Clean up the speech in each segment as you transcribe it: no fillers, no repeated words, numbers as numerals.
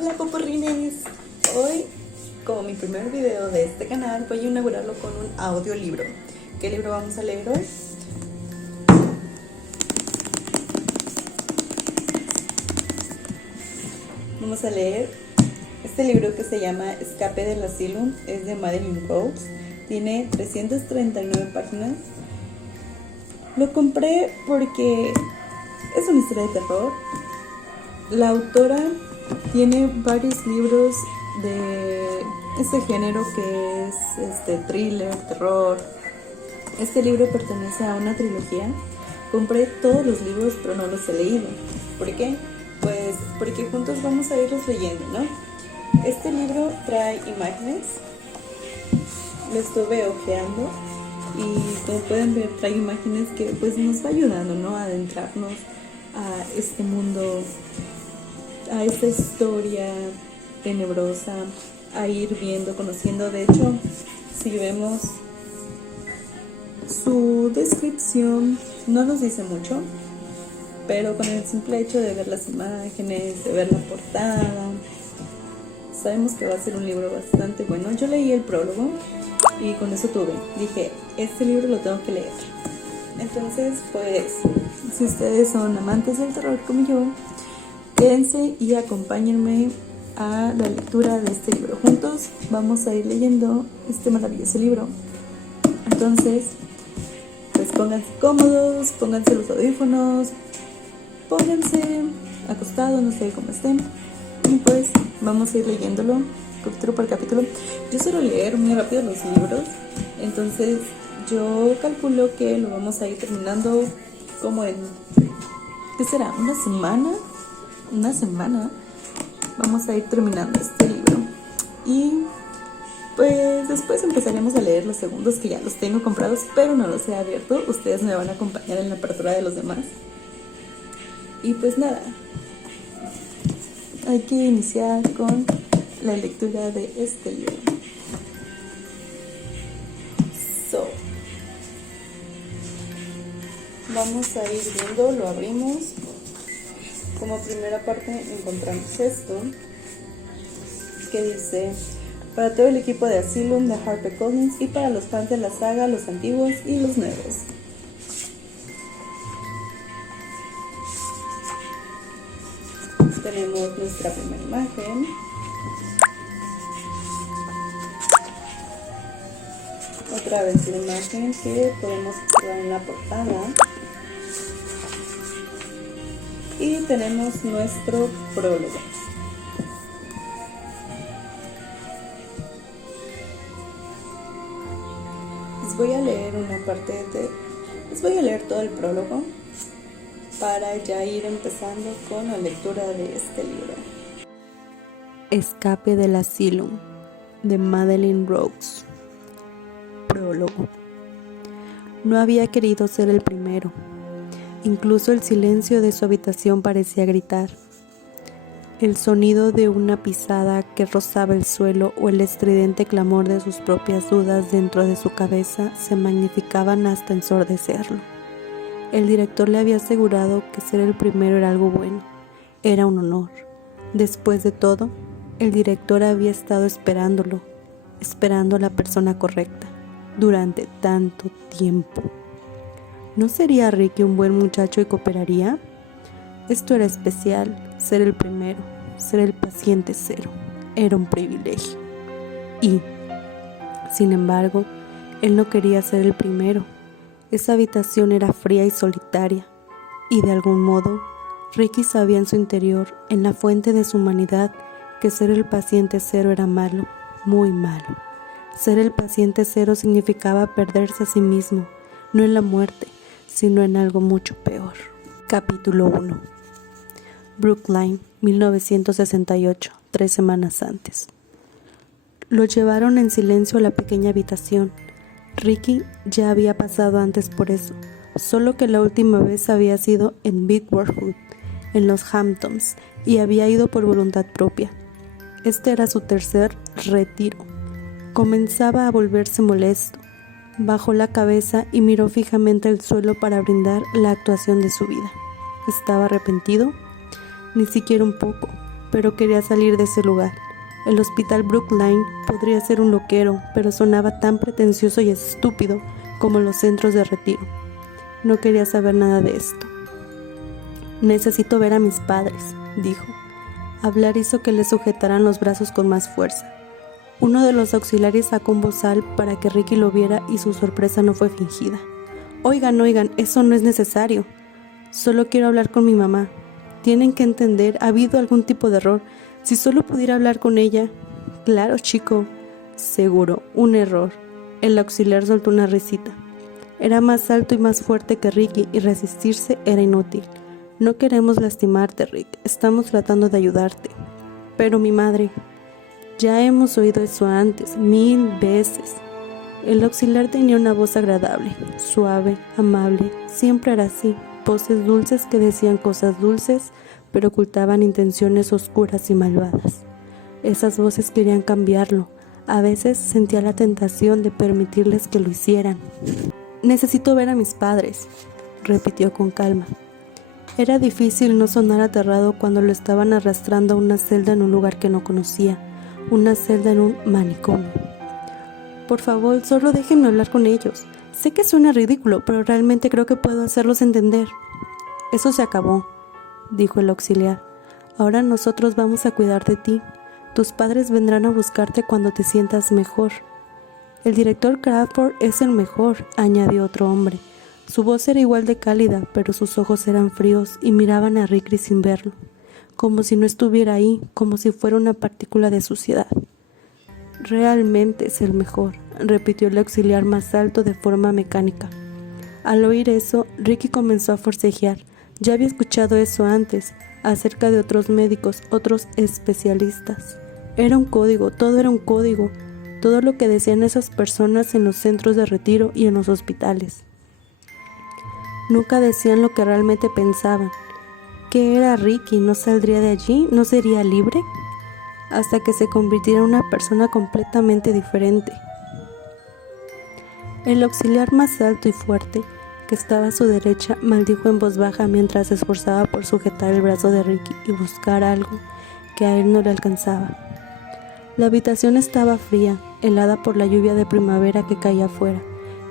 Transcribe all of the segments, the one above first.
Hola poporrines, hoy como mi primer video de este canal voy a inaugurarlo con un audiolibro. ¿Qué libro vamos a leer hoy? Vamos a leer este libro que se llama Escape del Asylum, es de Madeleine Rhodes, tiene 339 páginas. Lo compré porque es una historia de terror. La autora tiene varios libros de este género que es thriller, terror. Este libro pertenece a una trilogía. Compré todos los libros pero no los he leído. ¿Por qué? Pues porque juntos vamos a irlos leyendo, ¿no? Este libro trae imágenes. Lo estuve ojeando y como pueden ver trae imágenes que pues nos va ayudando, ¿no? A adentrarnos a este mundo, a esta historia tenebrosa, a ir viendo, conociendo. De hecho, si vemos su descripción, no nos dice mucho, pero con el simple hecho de ver las imágenes, de ver la portada, sabemos que va a ser un libro bastante bueno. Yo leí el prólogo y con eso dije, este libro lo tengo que leer. Entonces, pues, si ustedes son amantes del terror como yo, quédense y acompáñenme a la lectura de este libro. Juntos vamos a ir leyendo este maravilloso libro. Entonces, pues pónganse cómodos, pónganse los audífonos, pónganse acostados, no sé cómo estén. Y pues vamos a ir leyéndolo capítulo por capítulo. Yo suelo leer muy rápido los libros, entonces yo calculo que lo vamos a ir terminando como en, ¿qué será? Una semana vamos a ir terminando este libro. Y pues después empezaremos a leer los segundos, que ya los tengo comprados, pero no los he abierto. Ustedes me van a acompañar en la apertura de los demás. Y pues nada, hay que iniciar con la lectura de este libro. Vamos a ir viendo, lo abrimos. Como primera parte encontramos esto, que dice: para todo el equipo de Asylum de HarperCollins y para los fans de la saga, los antiguos y los nuevos. Tenemos nuestra primera imagen. Otra vez la imagen que podemos ver en la portada. Y tenemos nuestro prólogo. Les voy a leer todo el prólogo para ya ir empezando con la lectura de este libro. Escape del Asylum, de Madeleine Rhodes. Prólogo. No había querido ser el primero. Incluso el silencio de su habitación parecía gritar. El sonido de una pisada que rozaba el suelo o el estridente clamor de sus propias dudas dentro de su cabeza se magnificaban hasta ensordecerlo. El director le había asegurado que ser el primero era algo bueno, era un honor. Después de todo, el director había estado esperando a la persona correcta, durante tanto tiempo. ¿No sería Ricky un buen muchacho y cooperaría? Esto era especial, ser el primero, ser el paciente cero, era un privilegio. Y, sin embargo, él no quería ser el primero. Esa habitación era fría y solitaria, y de algún modo, Ricky sabía en su interior, en la fuente de su humanidad, que ser el paciente cero era malo, muy malo. Ser el paciente cero significaba perderse a sí mismo, no en la muerte, sino en algo mucho peor. Capítulo 1. Brookline, 1968, 3 semanas antes. Lo llevaron en silencio a la pequeña habitación. Ricky ya había pasado antes por eso, solo que la última vez había sido en Bigwood, en los Hamptons, y había ido por voluntad propia. Este era su tercer retiro. Comenzaba a volverse molesto. Bajó la cabeza y miró fijamente el suelo para brindar la actuación de su vida. ¿Estaba arrepentido? Ni siquiera un poco. pero quería salir de ese lugar. El hospital Brookline podría ser un loquero, pero sonaba tan pretencioso y estúpido como los centros de retiro. No quería saber nada de esto. Necesito ver a mis padres, dijo. Hablar hizo que le sujetaran los brazos con más fuerza. Uno de los auxiliares sacó un bozal para que Ricky lo viera y su sorpresa no fue fingida. Oigan, eso no es necesario. Solo quiero hablar con mi mamá. Tienen que entender, ha habido algún tipo de error. Si solo pudiera hablar con ella. Claro, chico. Seguro, un error. El auxiliar soltó una risita. Era más alto y más fuerte que Ricky y resistirse era inútil. No queremos lastimarte, Rick. Estamos tratando de ayudarte. Pero mi madre... Ya hemos oído eso antes, 1000 veces. El auxiliar tenía una voz agradable, suave, amable. Siempre era así. Voces dulces que decían cosas dulces, pero ocultaban intenciones oscuras y malvadas. Esas voces querían cambiarlo. A veces sentía la tentación de permitirles que lo hicieran. Necesito ver a mis padres, repitió con calma. Era difícil no sonar aterrado cuando lo estaban arrastrando a una celda en un lugar que no conocía. Una celda en un manicomio. Por favor, solo déjenme hablar con ellos. Sé que suena ridículo, pero realmente creo que puedo hacerlos entender. Eso se acabó, dijo el auxiliar. Ahora nosotros vamos a cuidar de ti. Tus padres vendrán a buscarte cuando te sientas mejor. El director Crawford es el mejor, añadió otro hombre. Su voz era igual de cálida, pero sus ojos eran fríos y miraban a Ricky sin verlo. Como si no estuviera ahí, como si fuera una partícula de suciedad. Realmente es el mejor, repitió el auxiliar más alto de forma mecánica. Al oír eso, Ricky comenzó a forcejear. Ya había escuchado eso antes, acerca de otros médicos, otros especialistas. Era un código, todo era un código, todo lo que decían esas personas en los centros de retiro y en los hospitales. Nunca decían lo que realmente pensaban. ¿Qué era Ricky? ¿No saldría de allí? ¿No sería libre? Hasta que se convirtiera en una persona completamente diferente. El auxiliar más alto y fuerte, que estaba a su derecha, maldijo en voz baja mientras se esforzaba por sujetar el brazo de Ricky y buscar algo que a él no le alcanzaba. La habitación estaba fría, helada por la lluvia de primavera que caía afuera,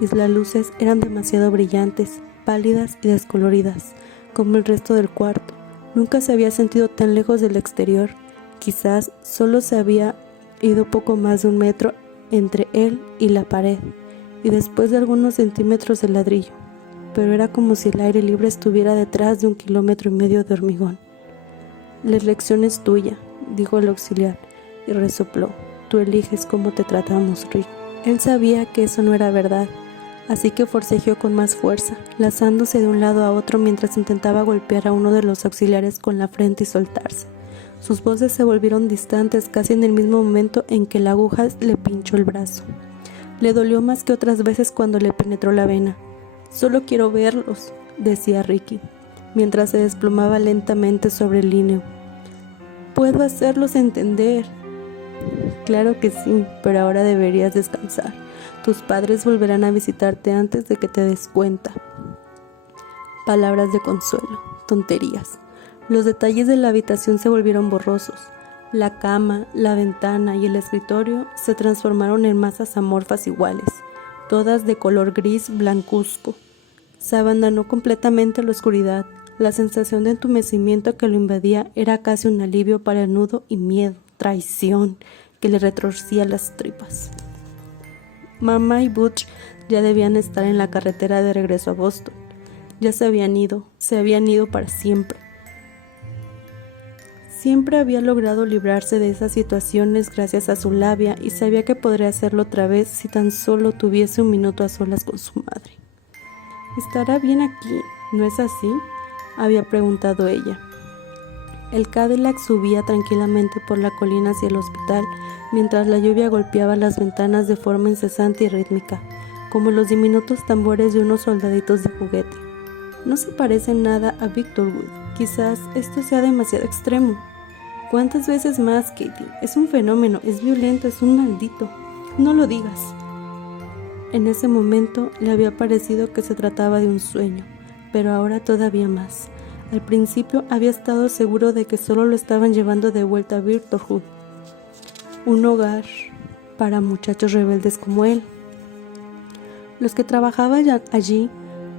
y las luces eran demasiado brillantes, pálidas y descoloridas, como el resto del cuarto. Nunca se había sentido tan lejos del exterior. Quizás solo se había ido poco más de 1 metro entre él y la pared, y después de algunos centímetros de ladrillo, pero era como si el aire libre estuviera detrás de 1,5 kilómetros de hormigón. La elección es tuya, dijo el auxiliar, y resopló. Tú eliges cómo te tratamos, Rick. Él sabía que eso no era verdad, así que forcejeó con más fuerza, lanzándose de un lado a otro mientras intentaba golpear a uno de los auxiliares con la frente y soltarse. Sus voces se volvieron distantes casi en el mismo momento en que la aguja le pinchó el brazo. Le dolió más que otras veces cuando le penetró la vena. Solo quiero verlos, decía Ricky, mientras se desplomaba lentamente sobre el líneo. Puedo hacerlos entender. Claro que sí, pero ahora deberías descansar. Tus padres volverán a visitarte antes de que te des cuenta. Palabras de consuelo, tonterías. Los detalles de la habitación se volvieron borrosos. La cama, la ventana y el escritorio se transformaron en masas amorfas iguales, todas de color gris blancuzco. Se abandonó completamente la oscuridad. La sensación de entumecimiento que lo invadía era casi un alivio para el nudo y miedo, traición, que le retorcía las tripas. Mamá y Butch ya debían estar en la carretera de regreso a Boston. Ya se habían ido para siempre. Siempre había logrado librarse de esas situaciones gracias a su labia y sabía que podría hacerlo otra vez si tan solo tuviese 1 minuto a solas con su madre. ¿Estará bien aquí? ¿No es así?, había preguntado ella. El Cadillac subía tranquilamente por la colina hacia el hospital, mientras la lluvia golpeaba las ventanas de forma incesante y rítmica, como los diminutos tambores de unos soldaditos de juguete. No se parece en nada a Victorwood. Quizás esto sea demasiado extremo. ¿Cuántas veces más, Katie? Es un fenómeno, es violento, es un maldito. No lo digas. En ese momento le había parecido que se trataba de un sueño, pero ahora todavía más. Al principio había estado seguro de que solo lo estaban llevando de vuelta a Birtorhood, un hogar para muchachos rebeldes como él. Los que trabajaban allí,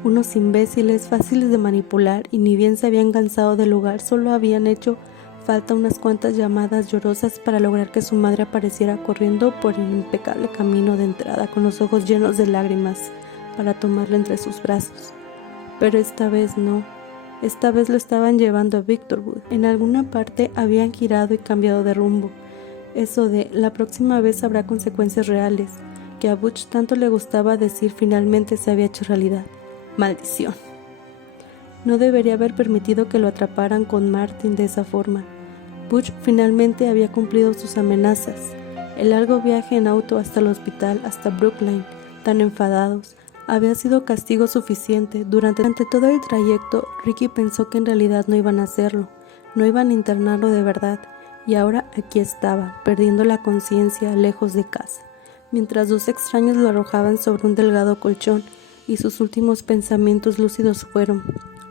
unos imbéciles fáciles de manipular, y ni bien se habían cansado del lugar, solo habían hecho falta unas cuantas llamadas llorosas para lograr que su madre apareciera corriendo por el impecable camino de entrada con los ojos llenos de lágrimas para tomarlo entre sus brazos. Pero esta vez no. Esta vez lo estaban llevando a Victorwood. En alguna parte habían girado y cambiado de rumbo. Eso de la próxima vez habrá consecuencias reales, que a Butch tanto le gustaba decir, finalmente se había hecho realidad. Maldición. No debería haber permitido que lo atraparan con Martin de esa forma. Butch finalmente había cumplido sus amenazas. El largo viaje en auto hasta el hospital, hasta Brookline, tan enfadados, había sido castigo suficiente. Durante todo el trayecto, Ricky pensó que en realidad no iban a hacerlo, no iban a internarlo de verdad, y ahora aquí estaba, perdiendo la conciencia lejos de casa, mientras dos extraños lo arrojaban sobre un delgado colchón, y sus últimos pensamientos lúcidos fueron: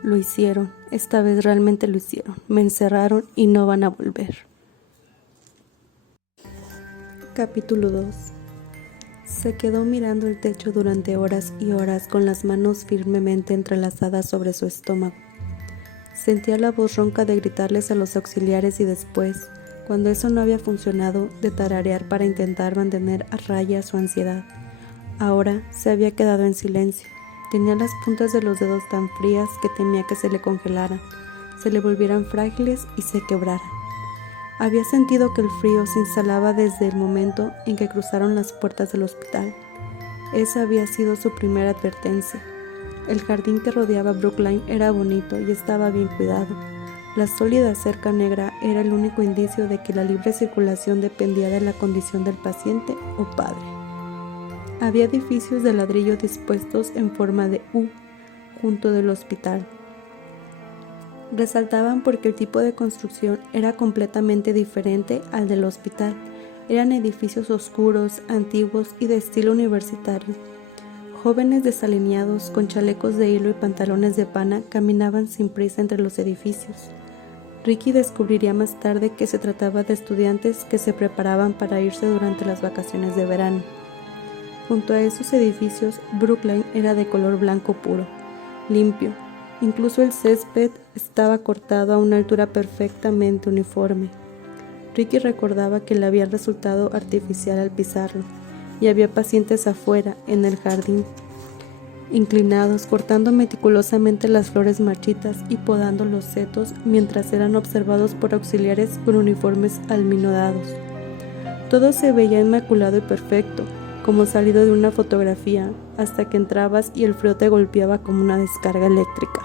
lo hicieron, esta vez realmente lo hicieron, me encerraron y no van a volver. Capítulo 2. Se quedó mirando el techo durante horas y horas con las manos firmemente entrelazadas sobre su estómago. Sentía la voz ronca de gritarles a los auxiliares y después, cuando eso no había funcionado, de tararear para intentar mantener a raya su ansiedad. Ahora se había quedado en silencio. Tenía las puntas de los dedos tan frías que temía que se le congelaran, se le volvieran frágiles y se quebraran. Había sentido que el frío se instalaba desde el momento en que cruzaron las puertas del hospital. Esa había sido su primera advertencia. El jardín que rodeaba Brookline era bonito y estaba bien cuidado. La sólida cerca negra era el único indicio de que la libre circulación dependía de la condición del paciente o padre. Había edificios de ladrillo dispuestos en forma de U junto del hospital. Resaltaban porque el tipo de construcción era completamente diferente al del hospital. Eran edificios oscuros, antiguos y de estilo universitario. Jóvenes desalineados con chalecos de hilo y pantalones de pana caminaban sin prisa entre los edificios. Ricky descubriría más tarde que se trataba de estudiantes que se preparaban para irse durante las vacaciones de verano. Junto a esos edificios, Brookline era de color blanco puro, limpio. Incluso el césped estaba cortado a una altura perfectamente uniforme. Ricky recordaba que le había resultado artificial al pisarlo, y había pacientes afuera, en el jardín, inclinados, cortando meticulosamente las flores marchitas y podando los setos mientras eran observados por auxiliares con uniformes alminodados. Todo se veía inmaculado y perfecto, como salido de una fotografía, hasta que entrabas y el frío te golpeaba como una descarga eléctrica.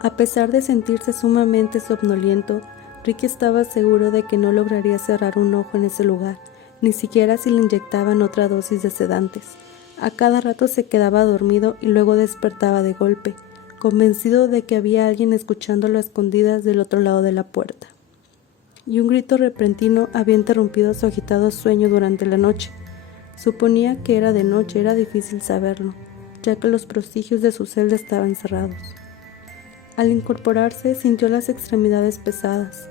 A pesar de sentirse sumamente somnoliento, Ricky estaba seguro de que no lograría cerrar un ojo en ese lugar, ni siquiera si le inyectaban otra dosis de sedantes. A cada rato se quedaba dormido y luego despertaba de golpe, convencido de que había alguien escuchándolo a escondidas del otro lado de la puerta. Y un grito repentino había interrumpido su agitado sueño durante la noche. Suponía que era de noche, era difícil saberlo, ya que los prosigios de su celda estaban cerrados. Al incorporarse, sintió las extremidades pesadas.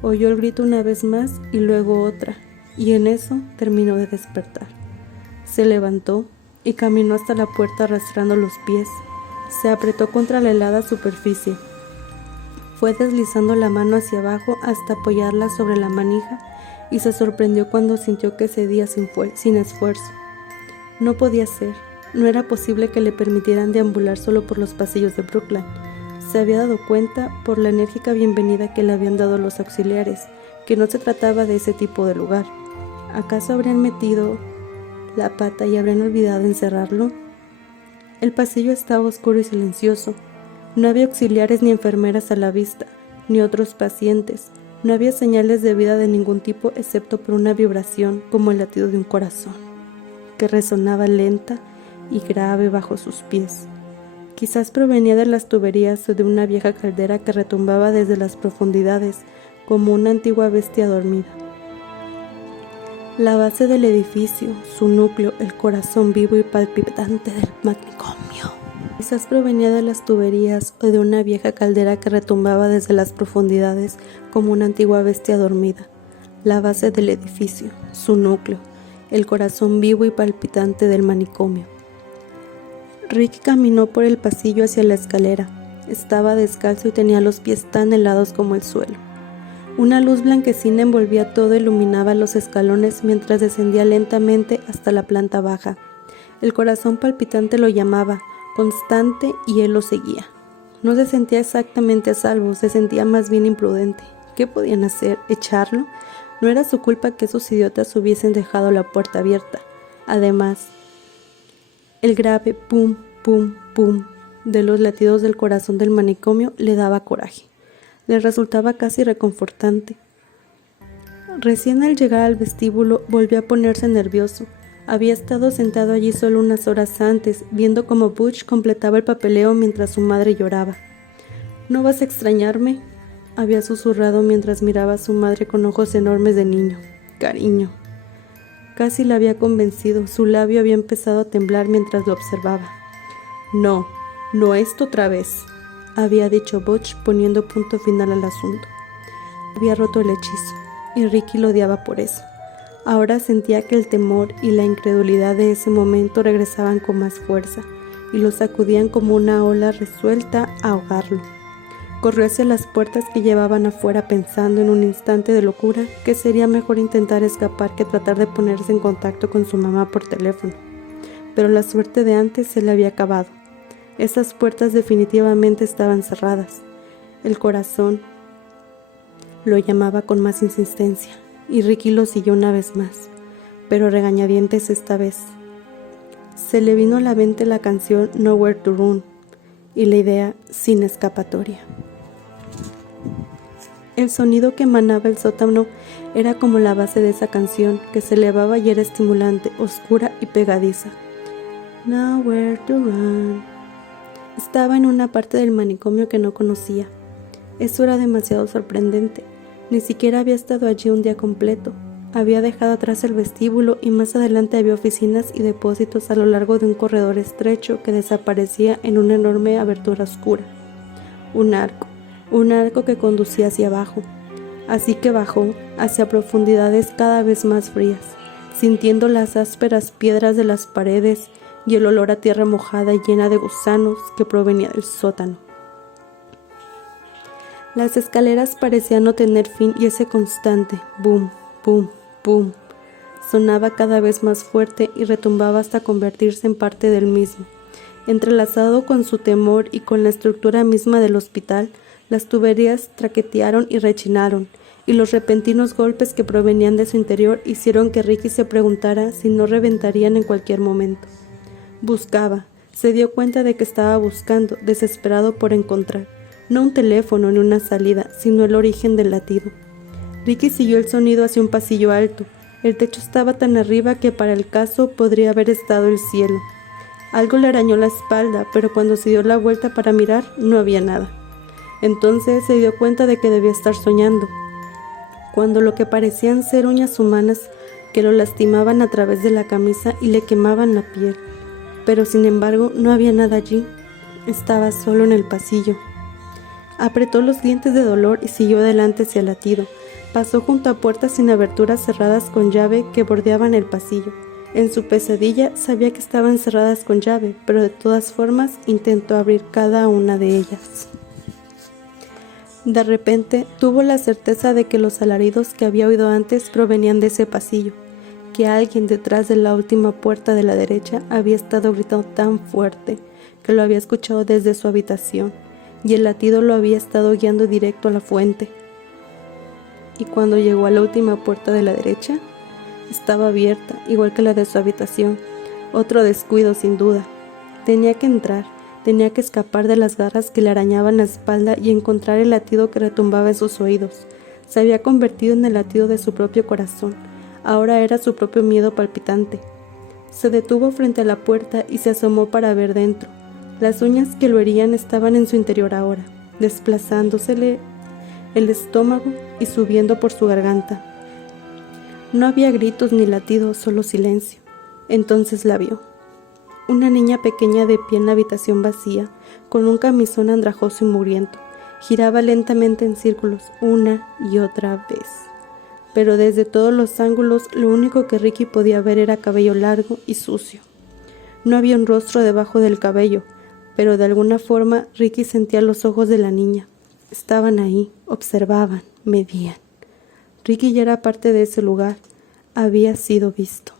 Oyó el grito una vez más y luego otra, y en eso terminó de despertar. Se levantó y caminó hasta la puerta arrastrando los pies. Se apretó contra la helada superficie. Fue deslizando la mano hacia abajo hasta apoyarla sobre la manija y se sorprendió cuando sintió que cedía sin esfuerzo. No podía ser, no era posible que le permitieran deambular solo por los pasillos de Brookline. Se había dado cuenta, por la enérgica bienvenida que le habían dado los auxiliares, que no se trataba de ese tipo de lugar. ¿Acaso habrían metido la pata y habrían olvidado encerrarlo? El pasillo estaba oscuro y silencioso. No había auxiliares ni enfermeras a la vista, ni otros pacientes. No había señales de vida de ningún tipo excepto por una vibración como el latido de un corazón, que resonaba lenta y grave bajo sus pies. Quizás provenía de las tuberías o de una vieja caldera que retumbaba desde las profundidades como una antigua bestia dormida. La base del edificio, su núcleo, el corazón vivo y palpitante del manicomio, Quizás provenía de las tuberías o de una vieja caldera que retumbaba desde las profundidades como una antigua bestia dormida. La base del edificio, su núcleo, el corazón vivo y palpitante del manicomio. Rick caminó por el pasillo hacia la escalera. Estaba descalzo y tenía los pies tan helados como el suelo. Una luz blanquecina envolvía todo e iluminaba los escalones mientras descendía lentamente hasta la planta baja. El corazón palpitante lo llamaba, constante, y él lo seguía. No se sentía exactamente a salvo, se sentía más bien imprudente. ¿Qué podían hacer? ¿Echarlo? No era su culpa que esos idiotas hubiesen dejado la puerta abierta. Además, el grave pum, pum, pum de los latidos del corazón del manicomio le daba coraje. Le resultaba casi reconfortante. Recién al llegar al vestíbulo volvió a ponerse nervioso. Había estado sentado allí solo unas horas antes, viendo cómo Butch completaba el papeleo mientras su madre lloraba. «¿No vas a extrañarme?», había susurrado mientras miraba a su madre con ojos enormes de niño. «Cariño». Casi la había convencido, su labio había empezado a temblar mientras lo observaba. «No, no esto otra vez», había dicho Butch poniendo punto final al asunto. Había roto el hechizo, y Ricky lo odiaba por eso. Ahora sentía que el temor y la incredulidad de ese momento regresaban con más fuerza, y lo sacudían como una ola resuelta a ahogarlo. Corrió hacia las puertas que llevaban afuera pensando en un instante de locura que sería mejor intentar escapar que tratar de ponerse en contacto con su mamá por teléfono. Pero la suerte de antes se le había acabado. Esas puertas definitivamente estaban cerradas. El corazón lo llamaba con más insistencia, y Ricky lo siguió una vez más, pero regañadientes esta vez. Se le vino a la mente la canción Nowhere to Run y la idea Sin escapatoria. El sonido que emanaba el sótano era como la base de esa canción, que se elevaba y era estimulante, oscura y pegadiza. Nowhere to run. Estaba en una parte del manicomio que no conocía. Eso era demasiado sorprendente. Ni siquiera había estado allí un día completo. Había dejado atrás el vestíbulo y más adelante había oficinas y depósitos a lo largo de un corredor estrecho que desaparecía en una enorme abertura oscura. Un arco que conducía hacia abajo. Así que bajó hacia profundidades cada vez más frías, sintiendo las ásperas piedras de las paredes y el olor a tierra mojada y llena de gusanos que provenía del sótano. Las escaleras parecían no tener fin y ese constante boom, boom, boom sonaba cada vez más fuerte y retumbaba hasta convertirse en parte del mismo. Entrelazado con su temor y con la estructura misma del hospital, las tuberías traquetearon y rechinaron, y los repentinos golpes que provenían de su interior hicieron que Ricky se preguntara si no reventarían en cualquier momento. Buscaba, se dio cuenta de que estaba buscando, desesperado por encontrar, no un teléfono ni una salida, sino el origen del latido. Ricky siguió el sonido hacia un pasillo alto. El techo estaba tan arriba que para el caso podría haber estado el cielo. Algo le arañó la espalda, pero cuando se dio la vuelta para mirar, no había nada. Entonces se dio cuenta de que debía estar soñando, cuando lo que parecían ser uñas humanas que lo lastimaban a través de la camisa y le quemaban la piel. Pero sin embargo no había nada allí. Estaba solo en el pasillo. Apretó los dientes de dolor y siguió adelante hacia el latido. Pasó junto a puertas sin aberturas cerradas con llave que bordeaban el pasillo. En su pesadilla sabía que estaban cerradas con llave, pero de todas formas intentó abrir cada una de ellas. De repente tuvo la certeza de que los alaridos que había oído antes provenían de ese pasillo, que alguien detrás de la última puerta de la derecha había estado gritando tan fuerte que lo había escuchado desde su habitación, y el latido lo había estado guiando directo a la fuente. Y cuando llegó a la última puerta de la derecha, estaba abierta, igual que la de su habitación. Otro descuido, sin duda. Tenía que entrar, tenía que escapar de las garras que le arañaban la espalda y encontrar el latido que retumbaba en sus oídos. Se había convertido en el latido de su propio corazón. Ahora era su propio miedo palpitante. Se detuvo frente a la puerta y se asomó para ver dentro. Las uñas que lo herían estaban en su interior ahora, desplazándosele el estómago y subiendo por su garganta. No había gritos ni latidos, solo silencio. Entonces la vio. Una niña pequeña de pie en la habitación vacía, con un camisón andrajoso y mugriento, giraba lentamente en círculos una y otra vez. Pero desde todos los ángulos lo único que Ricky podía ver era cabello largo y sucio. No había un rostro debajo del cabello, pero de alguna forma Ricky sentía los ojos de la niña. Estaban ahí, observaban, medían. Ricky ya era parte de ese lugar, había sido visto.